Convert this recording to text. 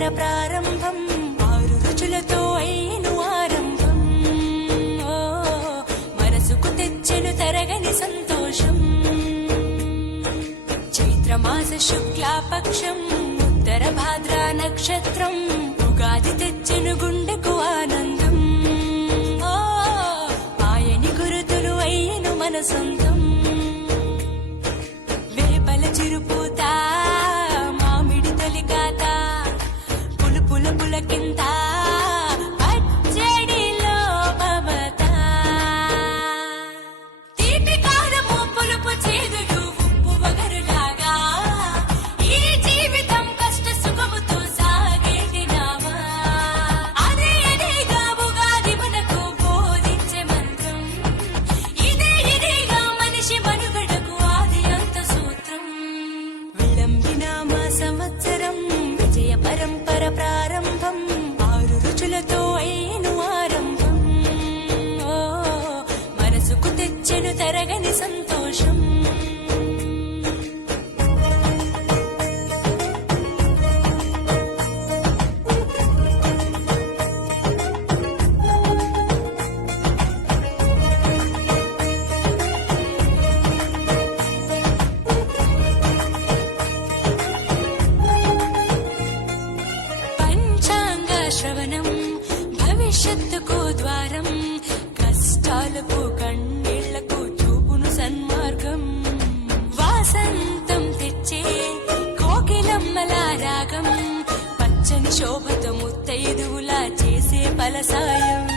పరంపర ప్రారంభం 6 రుచులతో అయిను ఆరంభం మనసుకు తెచ్చెను తరగని సంతోషం చైత్రమాస శుక్లాపక్షం ఉత్తర భాద్రా నక్షత్రం ఉగాది తెచ్చెను గుండెకు ఆనందం ఆయని గురుతులు అయిను మన సొంతం వేపల చిరుపూత మామిడి తొలికాత పులుపుల పులకింత పచ్చడిలో మమత తీపి కారము పులుపు చేదులు ఉప్పు వగరులాగా ఈ జీవితం కష్ట సుఖముతో సాగేటి నావా అదే అదేగా ఉగాది మనకు బోధించే మంత్రం ఇదేగా మనిషి మనుగడకు ఆది అంత సూత్రం విళంబినామ సంవత్సరం విజయ పరంపర ప్రారంభం 6 రుచులతో అయిను ఆరంభం మనసుకు తెచ్చెను తరగని సంతోషం పంచాంగ శ్రవణం భవిష్యత్తుకు ద్వారం కష్టాలకు కన్నీళ్లకు చూపును సన్మార్గం వాసంతం తెచ్చే కోకిలమ్మల రాగం పచ్చని శోభతో ముత్తైదువులా చేసే ఫలసాయం